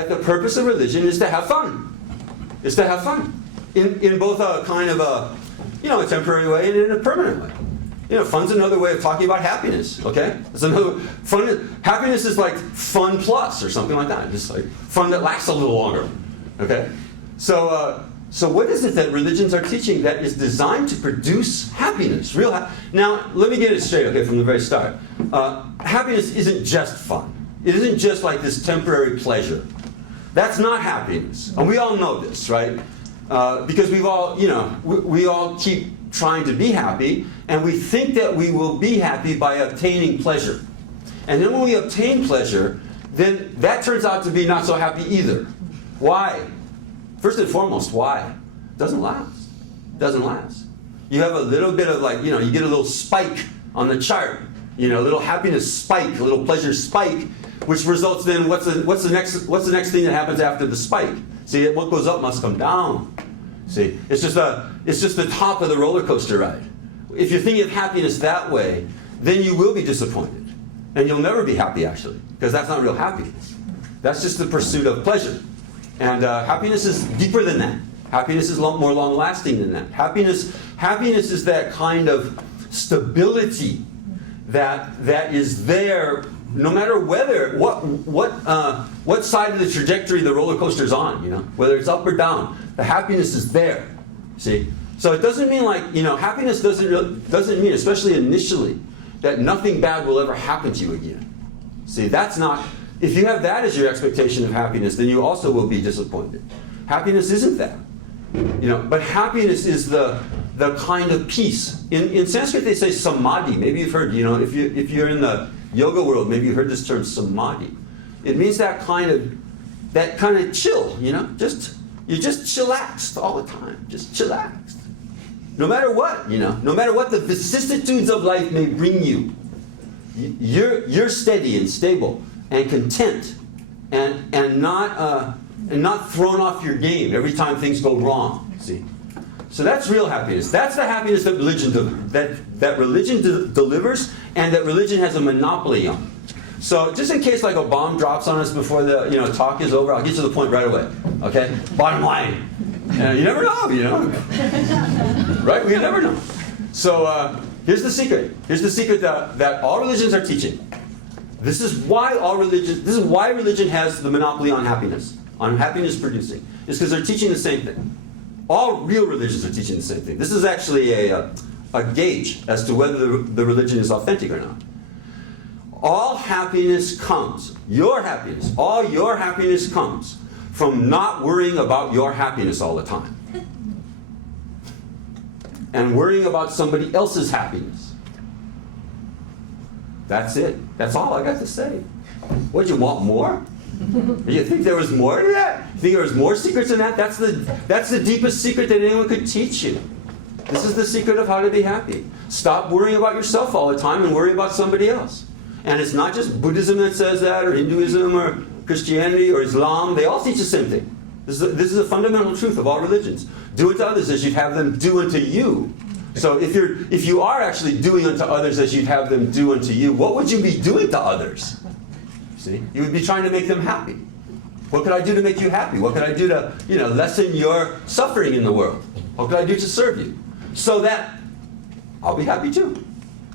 that the purpose of religion is to have fun. Is to have fun. In both a kind of a temporary way and in a permanent way. Fun's another way of talking about happiness, okay? It's another fun. Happiness is like fun plus or something like that. Just like fun that lasts a little longer, okay? So what is it that religions are teaching that is designed to produce happiness? Now, let me get it straight, okay, from the very start. Happiness isn't just fun. It isn't just like this temporary pleasure. That's not happiness, and we all know this, right? Because we all keep trying to be happy, and we think that we will be happy by obtaining pleasure. And then when we obtain pleasure, then that turns out to be not so happy either. Why? First and foremost, why? It doesn't last. It doesn't last. You have a little bit of you get a little spike on the chart, a little happiness spike, a little pleasure spike, which results in what's the next thing that happens after the spike? See, what goes up must come down. See, it's just the top of the roller coaster ride. If you're thinking of happiness that way, then you will be disappointed. And you'll never be happy, actually, because that's not real happiness. That's just the pursuit of pleasure. And happiness is deeper than that. Happiness is more long-lasting than that. Happiness is that kind of stability that is there no matter what side of the trajectory the roller coaster is on, whether it's up or down. The happiness is there. See? So it doesn't mean happiness doesn't mean, especially initially, that nothing bad will ever happen to you again. See, that's not, if you have that as your expectation of happiness, then you also will be disappointed. Happiness isn't that. But happiness is the kind of peace. In Sanskrit they say samadhi. Maybe you've heard, if you're in the yoga world, maybe you've heard this term samadhi. It means that kind of chill, you're just chillaxed all the time. Just chillaxed. No matter what, no matter what the vicissitudes of life may bring you, you're steady and stable and content and not thrown off your game every time things go wrong. See, so that's real happiness. That's the happiness that religion delivers, and that religion has a monopoly on. So just in case a bomb drops on us before the talk is over, I'll get to the point right away. Okay, bottom line. You never know, right? We never know. So here's the secret. Here's the secret that all religions are teaching. This is why religion has the monopoly on happiness producing. It's because they're teaching the same thing. All real religions are teaching the same thing. This is actually a gauge as to whether the religion is authentic or not. All happiness comes, all your happiness comes from not worrying about your happiness all the time. And worrying about somebody else's happiness. That's it. That's all I got to say. What, you want more? You think there was more to that? You think there was more secrets in that? That's the deepest secret that anyone could teach you. This is the secret of how to be happy. Stop worrying about yourself all the time and worry about somebody else. And it's not just Buddhism that says that, or Hinduism, or Christianity, or Islam. They all teach the same thing. This is a fundamental truth of all religions. Do unto others as you'd have them do unto you. So if you are actually doing unto others as you'd have them do unto you, what would you be doing to others? See? You would be trying to make them happy. What could I do to make you happy? What could I do to lessen your suffering in the world? What could I do to serve you? So that I'll be happy too.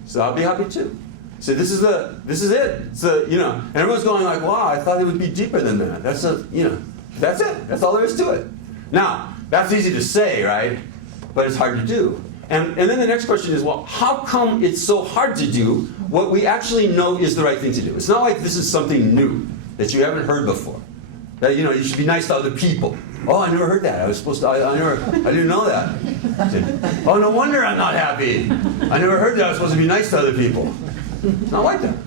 So this is it. So and everyone's going like, wow, I thought it would be deeper than that. That's it. That's all there is to it. Now, that's easy to say, right? But it's hard to do. And then the next question is, well, how come it's so hard to do what we actually know is the right thing to do? It's not like this is something new that you haven't heard before. That you should be nice to other people. Oh, I never heard that. I didn't know that. Oh, no wonder I'm not happy. I never heard that I was supposed to be nice to other people. It's not like that.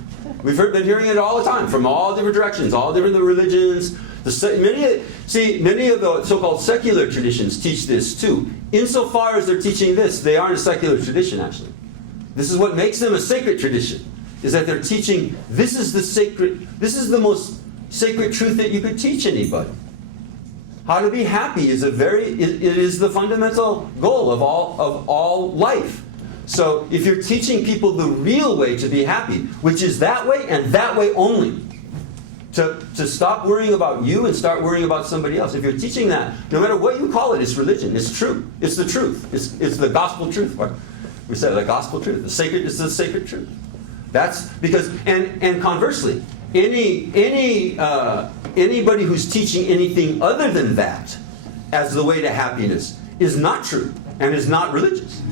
We've been hearing it all the time from all different directions, all different religions. Many of the so-called secular traditions teach this too. Insofar as they're teaching this, they aren't a secular tradition, actually. This is what makes them a sacred tradition, is that they're teaching this is the most sacred truth that you could teach anybody. How to be happy is it is the fundamental goal of all life. So if you're teaching people the real way to be happy, which is that way and that way only, To stop worrying about you and start worrying about somebody else. If you're teaching that, no matter what you call it, it's religion. It's true. It's the truth. It's the gospel truth. We said the gospel truth. It's the sacred truth. That's because, and conversely, anybody who's teaching anything other than that as the way to happiness is not true and is not religious.